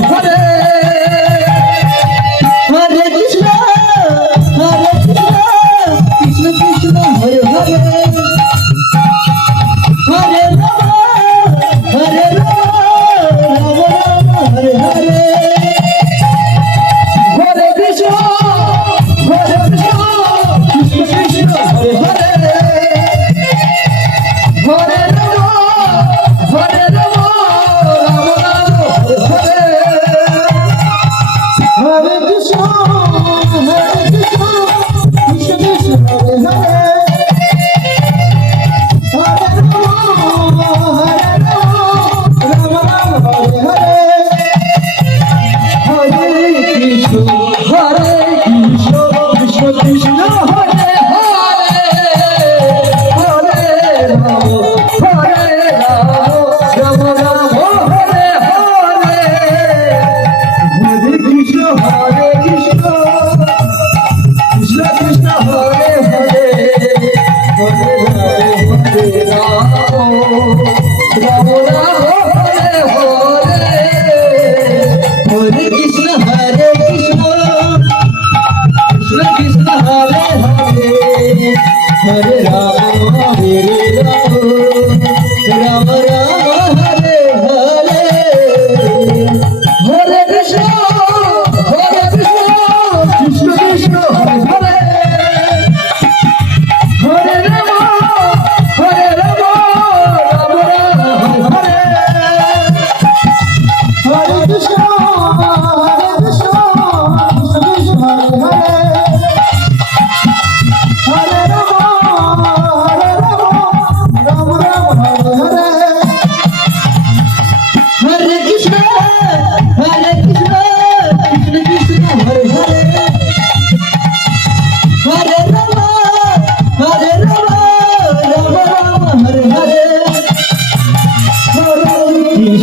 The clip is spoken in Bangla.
네, 화려 হয়